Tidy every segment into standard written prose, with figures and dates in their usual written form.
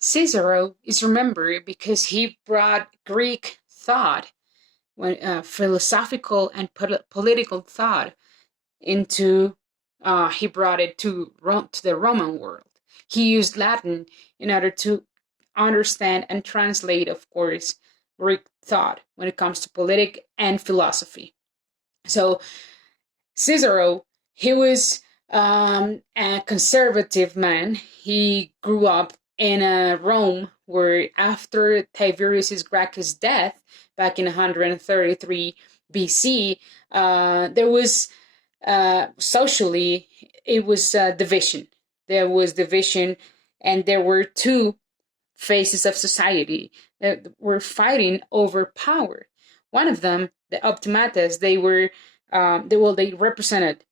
Cicero is remembered because he brought Greek thought, philosophical and political thought, into he brought it to the Roman world. He used Latin in order to understand and translate, of course, Greek thought when it comes to politics and philosophy. So Cicero, he was a conservative man. He grew up in Rome, where after Tiberius Gracchus' death back in 133 BC, there was socially it was division. There was division, and there were two phases of society that were fighting over power. One of them, the optimates, they represented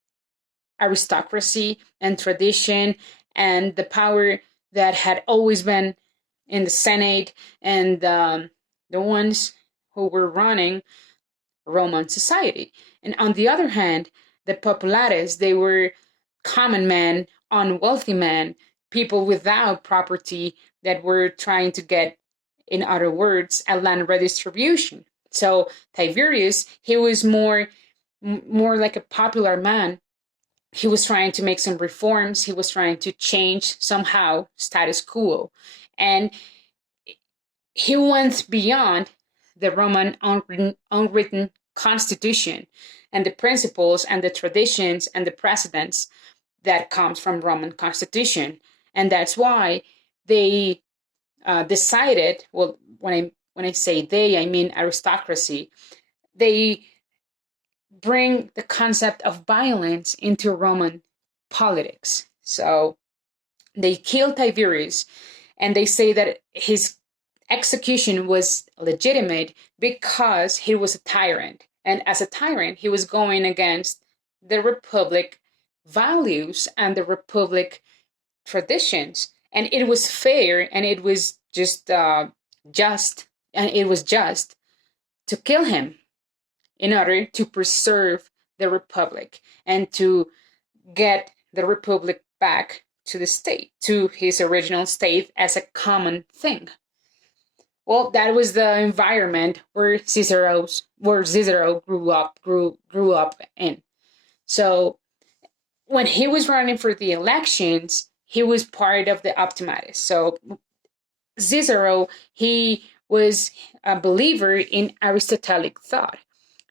aristocracy and tradition and the power that had always been in the Senate and the ones who were running Roman society. And on the other hand, the populares, they were common men, unwealthy men, people without property that were trying to get, in other words, a land redistribution. So Tiberius, he was more like a popular man. He was trying to make some reforms. He was trying to change somehow status quo. And he went beyond the Roman unwritten constitution and the principles and the traditions and the precedents that comes from Roman constitution. And that's why they decided, well, when I say they, I mean aristocracy, they bring the concept of violence into Roman politics. So they killed Tiberius, and they say that his execution was legitimate because he was a tyrant. And as a tyrant, he was going against the Republic values and the Republic traditions. And it was fair, and it was just and it was just to kill him in order to preserve the Republic and to get the Republic back to the state, to his original state as a common thing. Well, that was the environment where Cicero grew up in. So when he was running for the elections, he was part of the optimates. So Cicero, he was a believer in Aristotelic thought.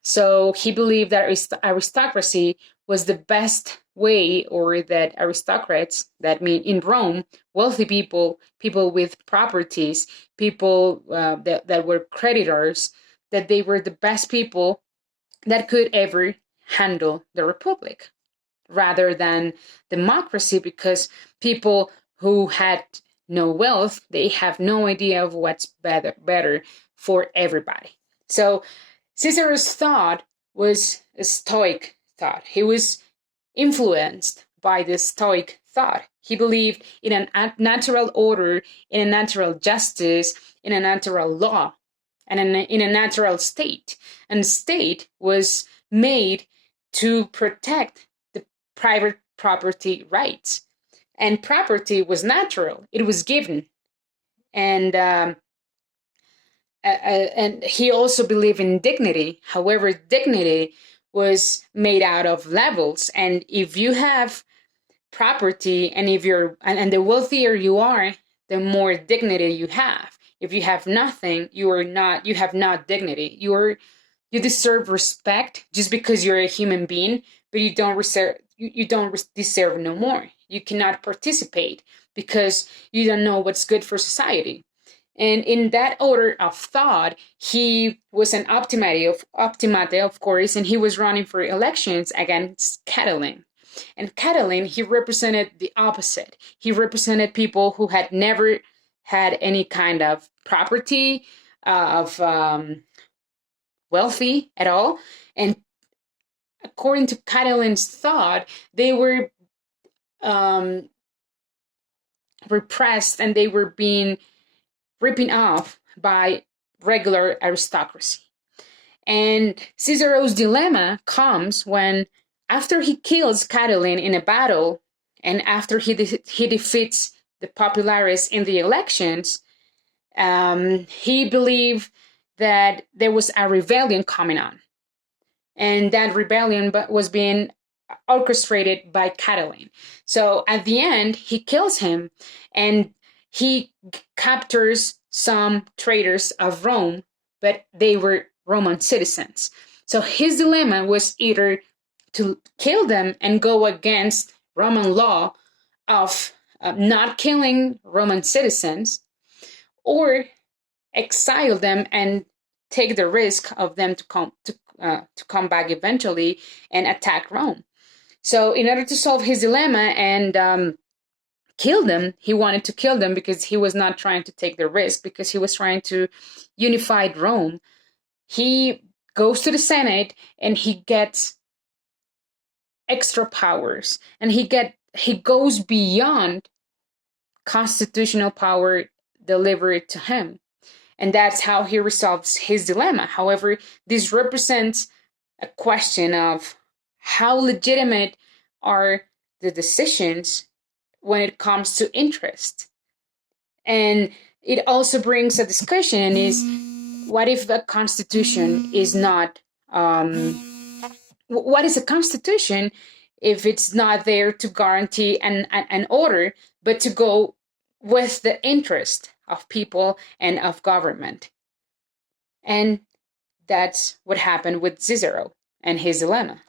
So he believed that aristocracy was the best way, or that aristocrats, that mean in Rome, wealthy people, people with properties, people that were creditors, that they were the best people that could ever handle the republic, rather than democracy, because people who had no wealth, they have no idea of what's better for everybody. So Cicero's thought was a Stoic thought. He was influenced by the Stoic thought. He believed in a natural order, in a natural justice, in a natural law, and in a natural state. And state was made to protect the private property rights. And property was natural. It was given. And he also believed in dignity. However, dignity was made out of levels. And if you have property, and if you're and the wealthier you are, the more dignity you have. If you have nothing, you have not dignity. You deserve respect just because you're a human being, but you don't deserve no more. You cannot participate because you don't know what's good for society. And in that order of thought, he was an optimate, of course, and he was running for elections against Catiline. And Catiline, he represented the opposite. He represented people who had never had any kind of property, of wealthy at all. And according to Catiline's thought, they were repressed, and they were being ripping off by regular aristocracy. And Cicero's dilemma comes when, after he kills Catiline in a battle, and after he defeats the popularis in the elections, he believed that there was a rebellion coming on, and that rebellion was being orchestrated by Catiline. So at the end, he kills him, and he captures some traitors of Rome, but they were Roman citizens. So his dilemma was either to kill them and go against Roman law of not killing Roman citizens, or exile them and take the risk of them to come back eventually and attack Rome. So in order to solve his dilemma and kill them, he wanted to kill them because he was not trying to take the risk, because he was trying to unify Rome. He goes to the Senate and he gets extra powers, and he goes beyond constitutional power delivered to him. And that's how he resolves his dilemma. However, this represents a question of how legitimate are the decisions when it comes to interest. And it also brings a discussion is, what if the Constitution is not, what is a Constitution if it's not there to guarantee an order, but to go with the interest of people and of government? And that's what happened with Cicero and his dilemma.